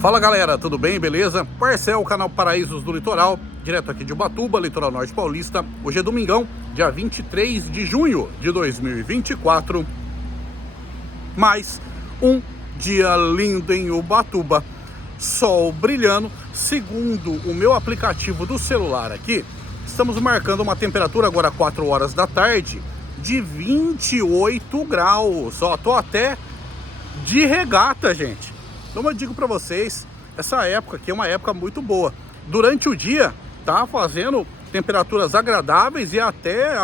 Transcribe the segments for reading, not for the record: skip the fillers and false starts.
Fala galera, tudo bem? Beleza? Parcel, canal Paraísos do Litoral, direto aqui de Ubatuba, Litoral Norte Paulista. Hoje é domingão, dia 23 de junho de 2024. Mais um dia lindo em Ubatuba, sol brilhando. Segundo o meu aplicativo do celular aqui, estamos marcando uma temperatura agora 4 horas da tarde de 28 graus. Ó, tô até de regata, gente. Então eu digo para vocês, essa época aqui é uma época muito boa. Durante o dia tá fazendo temperaturas agradáveis e até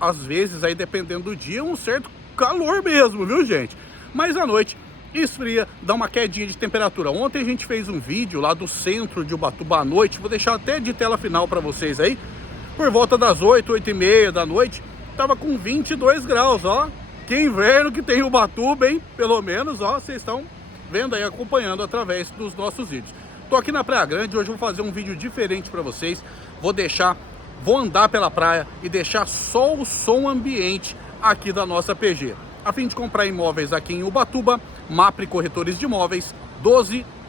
às vezes aí, dependendo do dia, um certo calor mesmo, viu gente? Mas à noite esfria, dá uma quedinha de temperatura. Ontem a gente fez um vídeo lá do centro de Ubatuba à noite, vou deixar até de tela final para vocês aí. Por volta das 8, 8 e meia da noite, tava com 22 graus, ó. Que inverno que tem Ubatuba, hein? Pelo menos, ó, vocês estão vendo aí, acompanhando através dos nossos vídeos. Tô aqui na Praia Grande, hoje eu vou fazer um vídeo diferente para vocês. Vou andar pela praia e deixar só o som ambiente aqui da nossa PG. A fim de comprar imóveis aqui em Ubatuba, Mapre Corretores de Imóveis,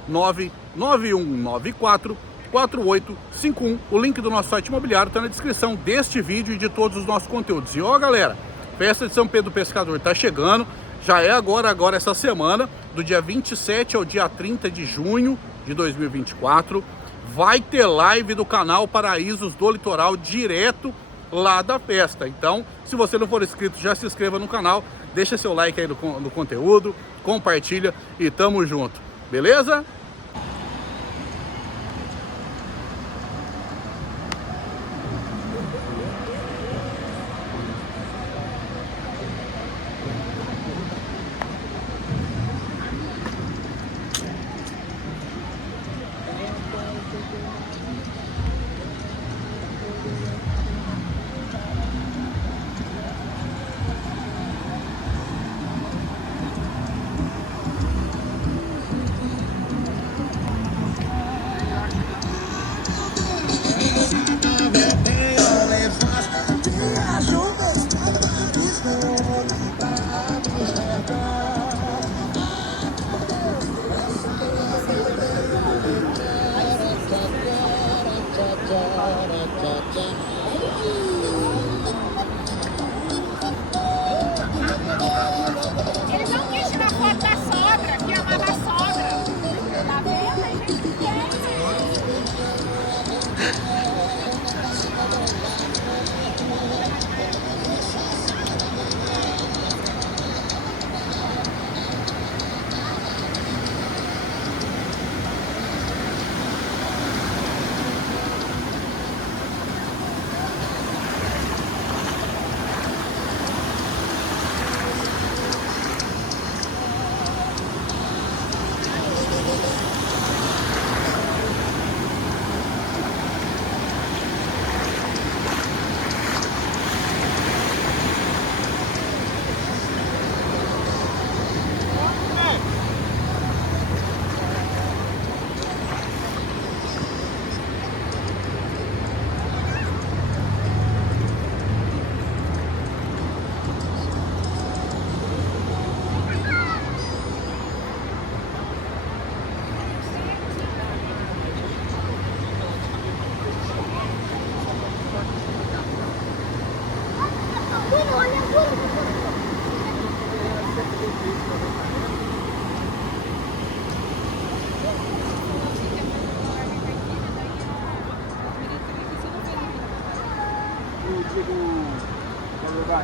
12991944851. O link do nosso site imobiliário está na descrição deste vídeo e de todos os nossos conteúdos. E ó galera, Festa de São Pedro Pescador tá chegando. Já é agora essa semana, do dia 27 ao dia 30 de junho de 2024. Vai ter live do canal Paraísos do Litoral direto lá da festa. Então, se você não for inscrito, já se inscreva no canal, deixa seu like aí no conteúdo, compartilha e tamo junto, beleza? Eles não quis tirar foto da sogra, que amava a sogra. Tá vendo? A gente quer. O dia do valor da